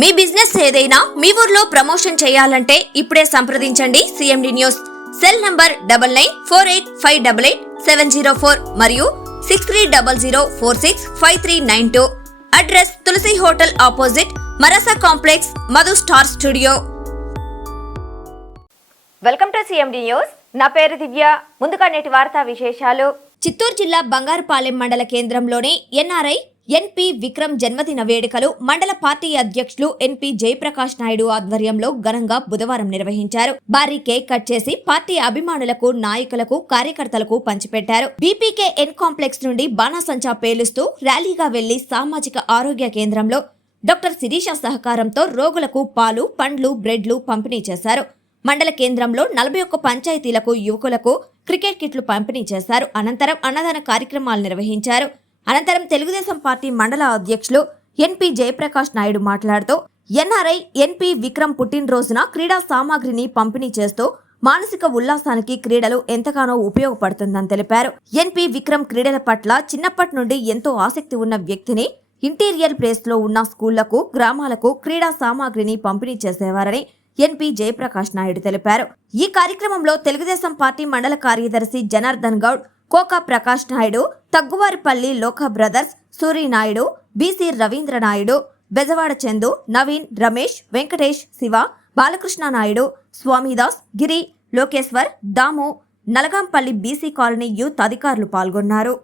మీ business ఏదైనా మీ ఊర్లో promotion చేయాలంటే ఇప్పుడే సంప్రదించండి సిఎండి న్యూస్. సెల్ నంబర్ 9948588704 మరియు 6300465392. Address Tulasi hotel opposite Marasa complex, Madhu star studio. Welcome to CMD news. నా పేరు దివ్య. ముందుగా నేటి వార్తా విశేషాలు. చిత్తూరు జిల్లా బంగారుపాలెం మండల కేంద్రంలోని ఎన్ఆర్ఐ ఎన్పి విక్రమ్ జన్మదిన వేడుకలు మండల పార్టీ అధ్యక్షులు ఎన్పి జయప్రకాష్ నాయుడు ఆధ్వర్యంలో ఘనంగా బుధవారం నిర్వహించారు. భారీ కేక్ కట్ చేసి పార్టీ అభిమానులకు, నాయకులకు, కార్యకర్తలకు పంచిపెట్టారు. బీపీకే ఎన్ కాంప్లెక్స్ నుండి బాణాసంచా పేలుస్తూ ర్యాలీగా వెళ్లి సామాజిక ఆరోగ్య కేంద్రంలో డాక్టర్ శిరీష సహకారంతో రోగులకు పాలు, పండ్లు, బ్రెడ్లు పంపిణీ చేశారు. మండల కేంద్రంలో 41 పంచాయతీలకు యువకులకు క్రికెట్ కిట్లు పంపిణీ చేశారు. అనంతరం అన్నదాన కార్యక్రమాలు నిర్వహించారు. అనంతరం తెలుగుదేశం పార్టీ మండల అధ్యక్షులు ఎన్పి జయప్రకాష్ నాయుడు మాట్లాడుతూ ఎన్ఆర్ఐ ఎన్పి విక్రమ్ పుట్టినరోజున క్రీడా సామాగ్రిని పంపిణీ చేస్తూ మానసిక ఉల్లాసానికి క్రీడలు ఎంతగానో ఉపయోగపడుతుందని తెలిపారు. ఎన్పి విక్రమ్ క్రీడల పట్ల చిన్నప్పటి నుండి ఎంతో ఆసక్తి ఉన్న వ్యక్తిని ఇంటీరియర్ ప్లేస్ లో ఉన్న స్కూళ్లకు, గ్రామాలకు క్రీడా సామాగ్రిని పంపిణీ చేసేవారని ఎన్పి జయప్రకాష్ నాయుడు తెలిపారు. ఈ కార్యక్రమంలో తెలుగుదేశం పార్టీ మండల కార్యదర్శి జనార్దన్ గౌడ్, కోకా ప్రకాష్ నాయుడు, తగ్గువారిపల్లి లోకా బ్రదర్స్, సూరినాయుడు, బీసీ రవీంద్ర నాయుడు, బెజవాడ చందు, నవీన్, రమేష్, వెంకటేష్, శివ, బాలకృష్ణ నాయుడు, స్వామిదాస్, గిరి, లోకేశ్వర్, దాము, నలగాంపల్లి బీసీ కాలనీ యూత్ అధికారులు పాల్గొన్నారు.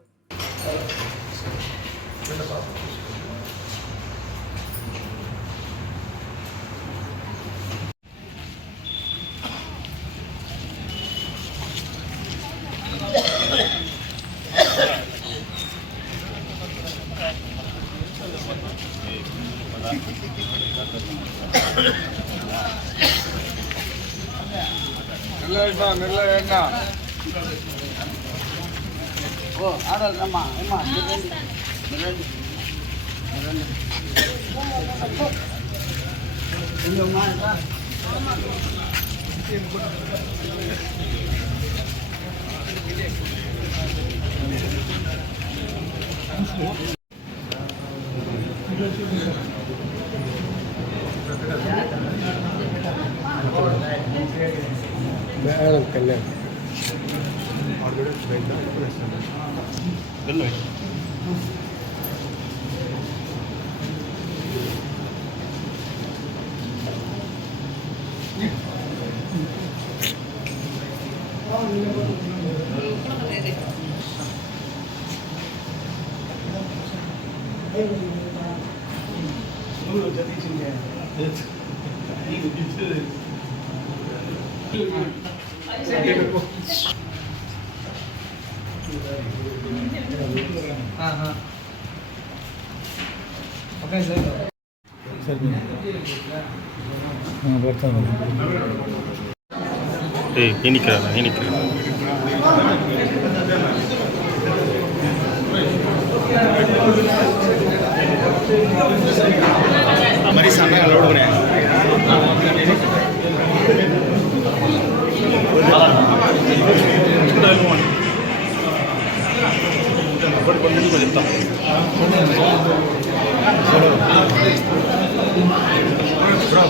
మరి సన్నగా లోడుకునే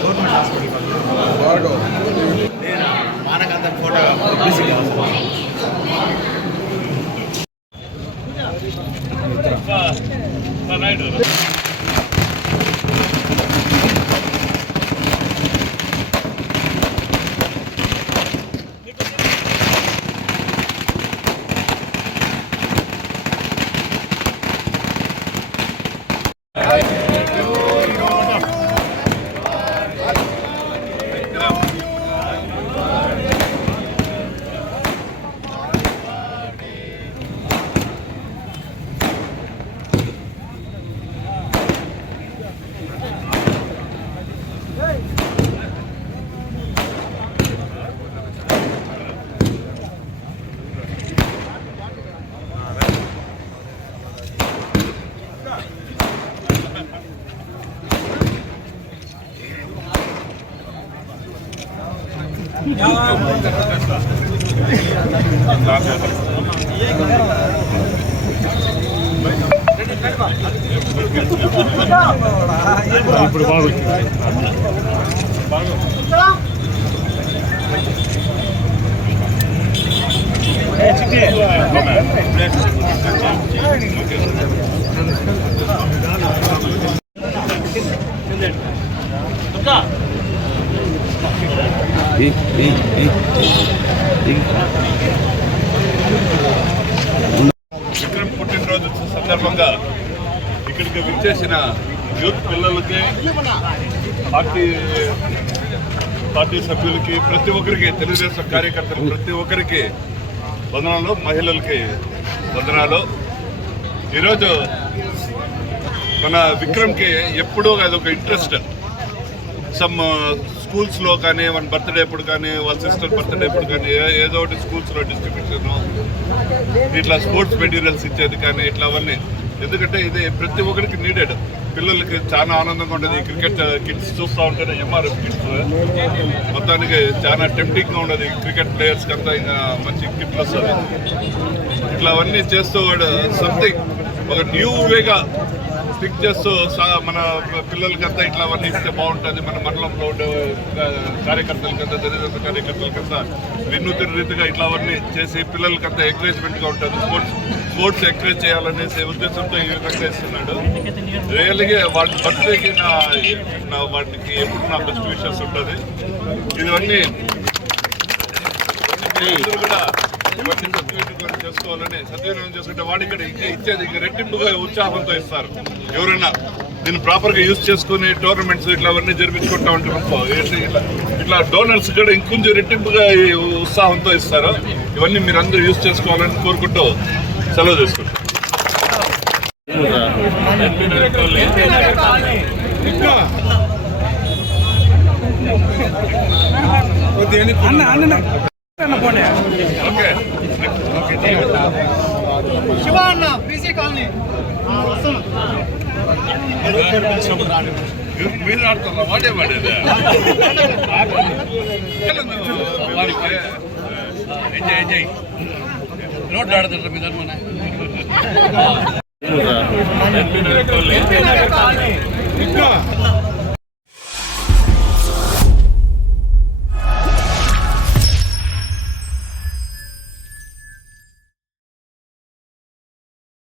గవర్నమెంట్ హాస్పిటల్ మానకంత ఫోటో ఇప్పుడు బాగుంది. విక్రమ్ పుట్టినరోజు సందర్భంగా ఇక్కడికి విచ్చేసిన యూత్ పిల్లలకి పార్టీ సభ్యులకి ప్రతి ఒక్కరికి తెలుగుదేశం కార్యకర్తలు ప్రతి ఒక్కరికి వందనాలు, మహిళలకి వందనాలు. ఈరోజు మన విక్రమ్కి ఎప్పుడూ అదొక ఇంట్రెస్ట్. సమ్ స్కూల్స్లో కానీ వాళ్ళ బర్త్డే ఎప్పుడు కానీ వాళ్ళ సిస్టర్ బర్త్డే ఎప్పుడు కానీ ఏదో ఒకటి స్కూల్స్లో డిస్ట్రిబ్యూషన్ ఇట్లా స్పోర్ట్స్ మెటీరియల్స్ ఇచ్చేది కానీ ఇట్లా అవన్నీ. ఎందుకంటే ఇది ప్రతి ఒక్కరికి నీడెడ్. పిల్లలకి చాలా ఆనందంగా ఉంటుంది. క్రికెట్ కిట్స్ చూస్తూ ఉంటేనే ఎంఆర్ఎఫ్ కిట్స్ మొత్తానికి చాలా టెంప్టింగ్గా ఉండదు. క్రికెట్ ప్లేయర్స్కి అంతా ఇంకా మంచి కిట్లు వస్తుంది. ఇట్లా అవన్నీ చేస్తూ వాడు సంథింగ్ ఒక న్యూ వేగా థింక్ చేస్తూ మన పిల్లలకంతా ఇట్లా అవన్నీ ఇస్తే బాగుంటుంది. మన మండలంలో ఉండే కార్యకర్తలకంతా తెలుగుదేశం కార్యకర్తలకంతా వినూత్న రీతిగా ఇట్లా అవన్నీ చేసి పిల్లలకంతా ఎంకరేజ్మెంట్గా ఉంటుంది. స్పోర్ట్స్ ఎంకరేజ్ చేయాలనేసి ఉద్దేశంతో ఈ విధంగా ఇస్తున్నాడు. రియల్గా వాటి బర్త్డేకి నా వాటికి ఎప్పుడు నా బెస్ట్ విషెస్ ఉంటుంది. ఇవన్నీ కూడా ఇవన్నీ సద్వినియోగం చేసుకోవాలని సద్వినియోగం చేసుకుంటే వాడి ఇక్కడ ఇచ్చేది ఇంకా రెట్టింపుగా ఉత్సాహంతో ఇస్తారు. ఎవరైనా దీన్ని ప్రాపర్గా యూజ్ చేసుకుని టోర్నమెంట్స్ ఇట్లా అవన్నీ జరిపించుకుంటా ఉంటారు. ఇట్లా డోనర్స్ కూడా ఇంకొంచెం రెట్టింపుగా ఉత్సాహంతో ఇస్తారు. ఇవన్నీ మీరు అందరూ యూజ్ చేసుకోవాలని కోరుకుంటూ సెలవు తీసుకుంటాం. శివ అన్న పీసీ కాలనీ మీరు ఆడుతున్నా వాడే వాడేది ఎంజాయ్ ఎంజాయ్ రోడ్లు ఆడుతుంటారు మీ దాని